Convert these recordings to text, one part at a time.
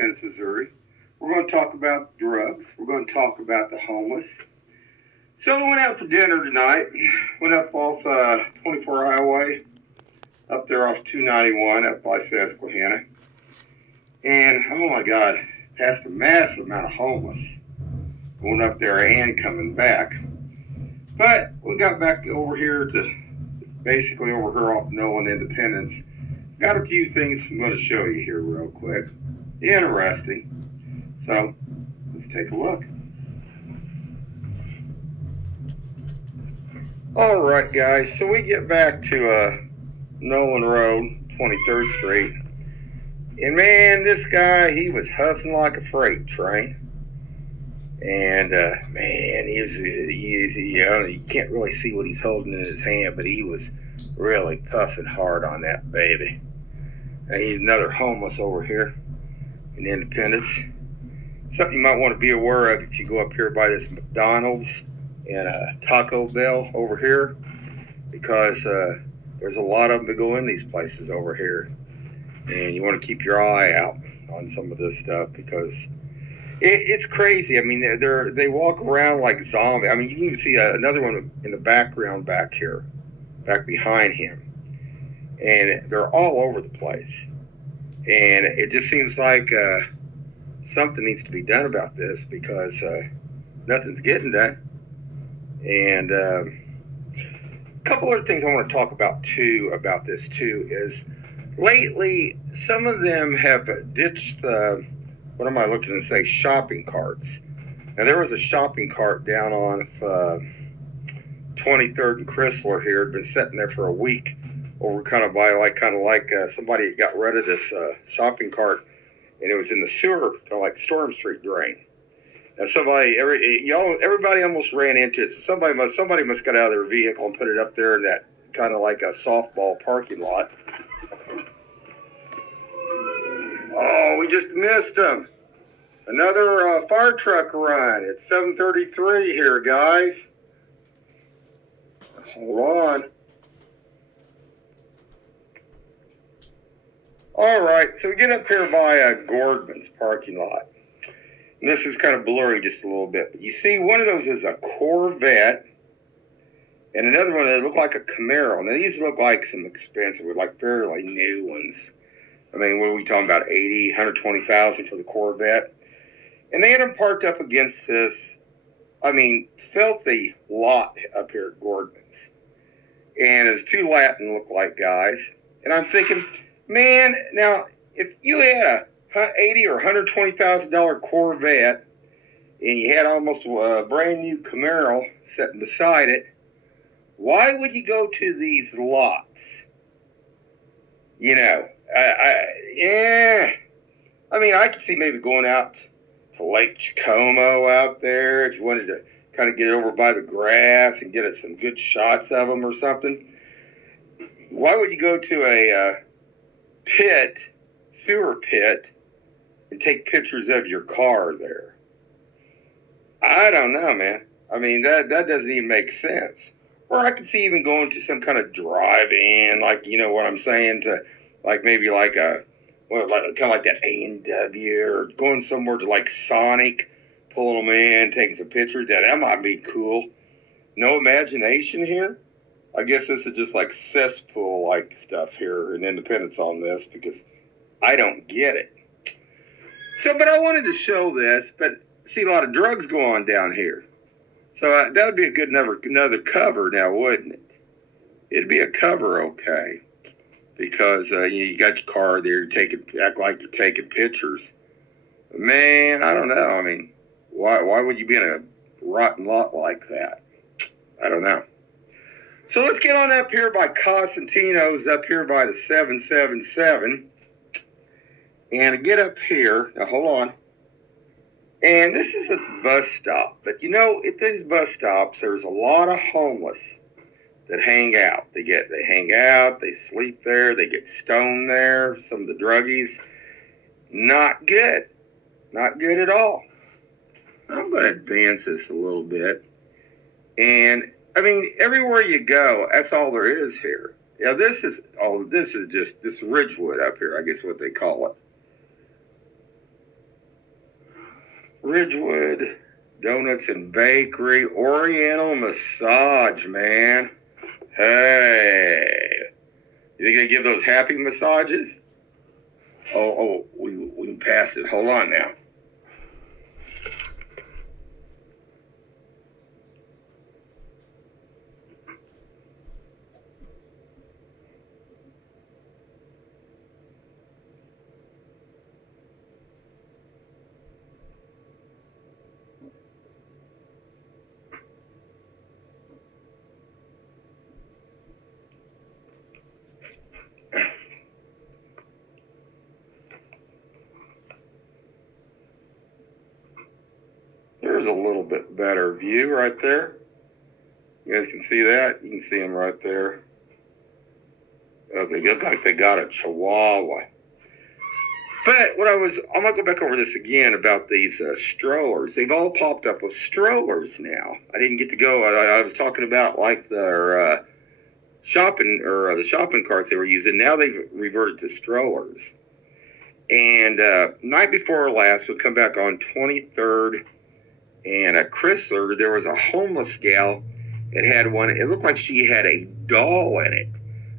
Independence, Missouri. We're going to talk about drugs. We're going to talk about the homeless. So we went out for dinner tonight. Went up off 24 Highway, up there off 291, up by Susquehanna. And, oh my God, passed a massive amount of homeless going up there and coming back. But we got back over here to basically over here off Nolan Independence. Got a few things I'm going to show you here real quick. Interesting. So, let's take a look. Alright guys, so we get back to Nolan Road, 23rd Street. And man, this guy, he was huffing like a freight train. And man, you can't really see what he's holding in his hand, but he was really puffing hard on that baby. And he's another homeless over here in Independence. Something you might want to be aware of if you go up here by this McDonald's and Taco Bell over here, because there's a lot of them that go in these places over here. And you want to keep your eye out on some of this stuff because it's crazy. I mean, they walk around like zombies. I mean, you can even see another one in the background back here, back behind him. And they're all over the place. And it just seems like something needs to be done about this because nothing's getting done. And a couple other things I want to talk about too about this too is lately some of them have ditched the, what am I looking to say, shopping carts. Now there was a shopping cart down on 23rd and Chrysler here. Had been sitting there for a week over kind of like somebody got rid of this shopping cart, and it was in the sewer, kind of like Storm Street drain. Now everybody almost ran into it. So somebody must get out of their vehicle and put it up there in that kind of like a softball parking lot. Oh, we just missed them. Another fire truck run. It's 7:33 here, guys. Hold on. All right, so we get up here by GORDMANS parking lot. And this is kind of blurry just a little bit. But you see, one of those is a Corvette, and another one that looked like a Camaro. Now, these look like some expensive, like fairly new ones. I mean, what are we talking about, 80, 120,000 for the Corvette? And they had them parked up against this, I mean, filthy lot up here at GORDMANS. And it's two Latin look-like guys. And I'm thinking, man, now, if you had a $80,000 or $120,000 Corvette and you had almost a brand new Camaro sitting beside it, why would you go to these lots? You know, I mean, I could see maybe going out to Lake Chicomo out there if you wanted to kind of get over by the grass and get some good shots of them or something. Why would you go to a sewer pit, and take pictures of your car there? I don't know, man. I mean, that doesn't even make sense. Or I could see even going to some kind of drive-in, like, you know what I'm saying, to like maybe like kind of like that A&W, or going somewhere to like Sonic, pulling them in, taking some pictures. That might be cool. No imagination here? I guess this is just like cesspool-like stuff here in Independence on this, because I don't get it. So, but I wanted to show this, but see a lot of drugs go on down here. So that would be a good another cover now, wouldn't it? It'd be a cover, okay. Because you got your car there, act like you're taking pictures. Man, I don't know. I mean, why would you be in a rotten lot like that? I don't know. So let's get on up here by Cosentino's, up here by the 777. And get up here. Now, hold on. And this is a bus stop. But, you know, at these bus stops, there's a lot of homeless that hang out. They hang out. They sleep there. They get stoned there. Some of the druggies. Not good. Not good at all. I'm going to advance this a little bit. And, I mean, everywhere you go, that's all there is here. Yeah, this is just this Ridgewood up here, I guess what they call it. Ridgewood Donuts and Bakery, Oriental Massage, man. Hey, you think they give those happy massages? Oh, we can pass it. Hold on now. There's a little bit better view right there. You guys can see that? You can see them right there. Oh, they look like they got a chihuahua. But I'm going to go back over this again about these strollers. They've all popped up with strollers now. I didn't get to go. I was talking about like their the shopping carts they were using. Now they've reverted to strollers. And night before last, we'll come back on 23rd. And at Chrysler, there was a homeless gal that had one. It looked like she had a doll in it.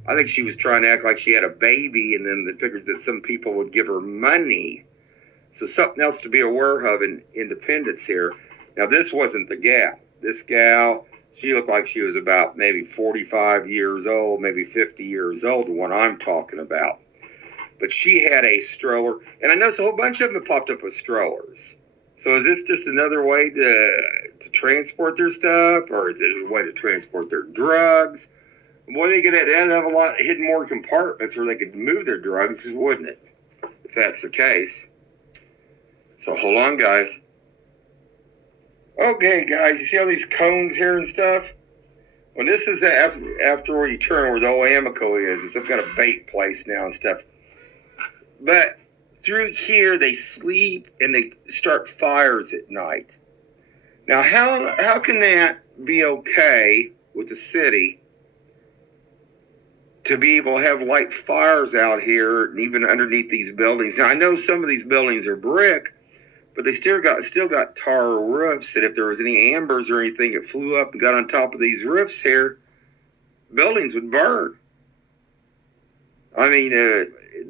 I think she was trying to act like she had a baby, and then they figured that some people would give her money. So something else to be aware of in Independence here. Now, this wasn't the gal. This gal, she looked like she was about maybe 45 years old, maybe 50 years old, the one I'm talking about. But she had a stroller, and I noticed a whole bunch of them have popped up with strollers. So is this just another way to transport their stuff, or is it a way to transport their drugs? Boy, they could have a lot hidden more compartments where they could move their drugs, wouldn't it? If that's the case. So hold on, guys. Okay, guys, you see all these cones here and stuff? Well, this is after where you turn where the old Amico is. It's some kind of bait place now and stuff. But through here, they sleep and they start fires at night. Now, how can that be okay with the city to be able to have light fires out here and even underneath these buildings? Now, I know some of these buildings are brick, but they still got tar roofs, and if there was any embers or anything that flew up and got on top of these roofs here, buildings would burn. I mean,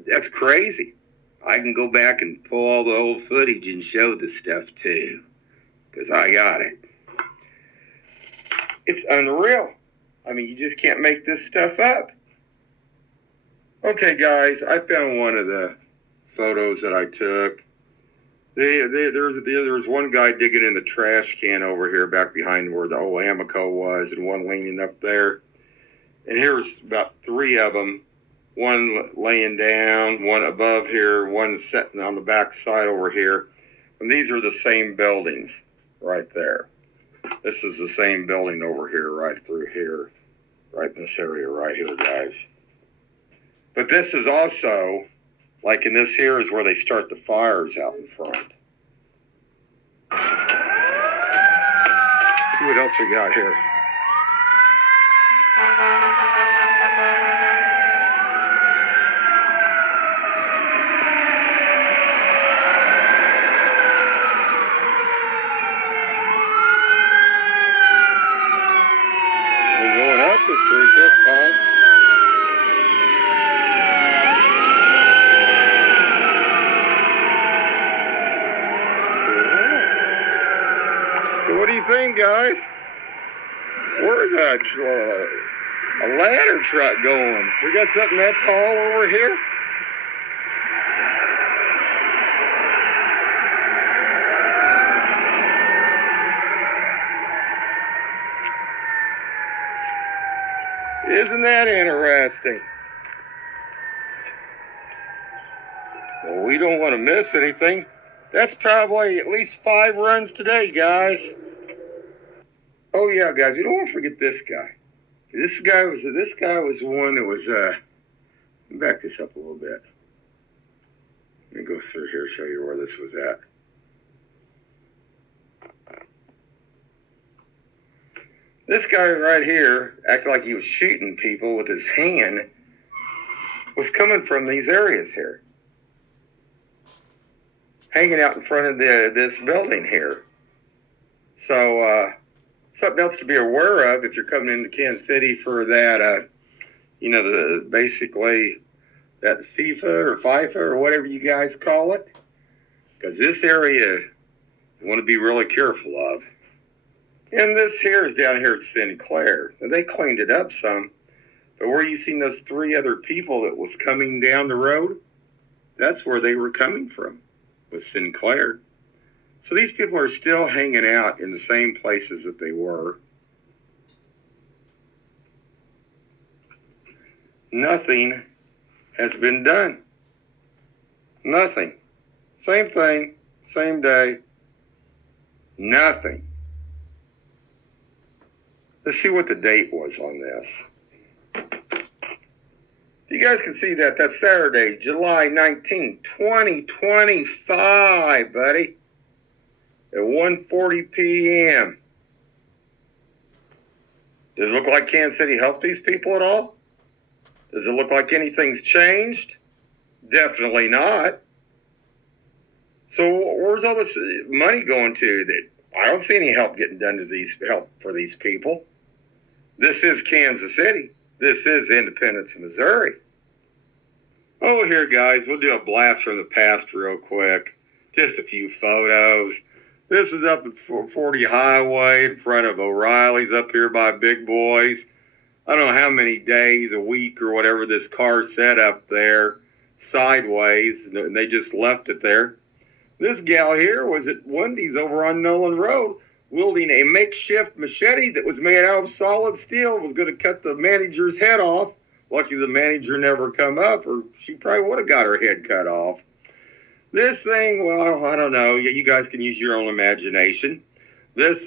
that's crazy. I can go back and pull all the old footage and show the stuff too, because I got it. It's unreal. I mean, you just can't make this stuff up. Okay, guys, I found one of the photos that I took. There was one guy digging in the trash can over here back behind where the old Amico was, and one leaning up there. And here's about three of them. One laying down, one above here, one sitting on the back side over here. And these are the same buildings right there. This is the same building over here, right through here. Right in this area right here, guys. But this is also, like in this here is where they start the fires out in front. Let's see what else we got here. We're going up the street this time. So what do you think, guys? Where's a ladder truck going? We got something that tall over here? Isn't that interesting? Well, we don't want to miss anything. That's probably at least 5 runs today, guys. Oh yeah, guys, we don't want to forget this guy. This guy was the one that was let me back this up a little bit. Let me go through here, show you where this was at. This guy right here, acting like he was shooting people with his hand, was coming from these areas here. hanging out in front of this building here. So, something else to be aware of if you're coming into Kansas City for that, basically that FIFA or FIFA or whatever you guys call it. Because this area you want to be really careful of. And this here is down here at Sinclair. Now, they cleaned it up some. But where you seen those 3 other people that was coming down the road, that's where they were coming from, was Sinclair. So these people are still hanging out in the same places that they were. Nothing has been done. Nothing. Same thing, same day. Nothing. Let's see what the date was on this. You guys can see that. That's Saturday, July 19th, 2025, buddy. At 1:40 p.m. Does it look like Kansas City helped these people at all? Does it look like anything's changed? Definitely not. So where's all this money going to? That I don't see any help getting done to help for these people. This is Kansas City. This is Independence, Missouri. Oh, here, guys, we'll do a blast from the past real quick. Just a few photos. This is up at 40 Highway in front of O'Reilly's up here by Big Boys. I don't know how many days, a week or whatever, this car set up there sideways, and they just left it there. This gal here was at Wendy's over on Nolan Road, wielding a makeshift machete that was made out of solid steel, was going to cut the manager's head off. Lucky the manager never come up, or she probably would have got her head cut off. This thing, well, I don't know. You guys can use your own imagination. This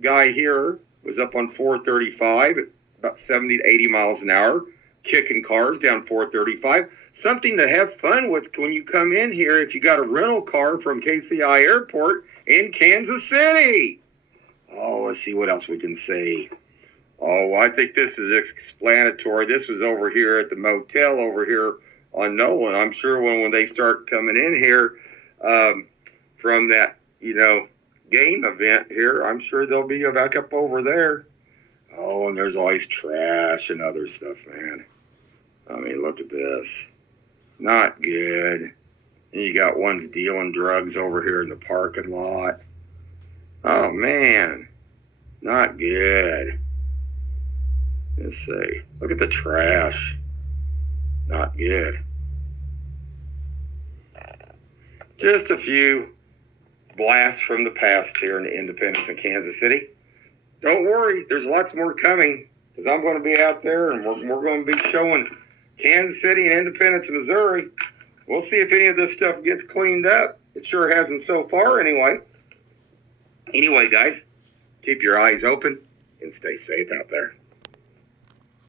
guy here was up on 435 at about 70 to 80 miles an hour, kicking cars down 435. Something to have fun with when you come in here if you got a rental car from KCI Airport in Kansas City. Oh, let's see what else we can see. Oh, I think this is explanatory. This was over here at the motel over here on Nolan. I'm sure when they start coming in here from that, game event here, I'm sure they'll be back up over there. Oh, and there's always trash and other stuff, man. I mean, look at this. Not good. And you got ones dealing drugs over here in the parking lot. Oh, man. Not good. Let's see. Look at the trash. Not good. Just a few blasts from the past here in Independence and Kansas City. Don't worry, there's lots more coming, because I'm going to be out there and we're going to be showing Kansas City and Independence, Missouri. We'll see if any of this stuff gets cleaned up. It sure hasn't so far anyway. Anyway, guys, keep your eyes open and stay safe out there.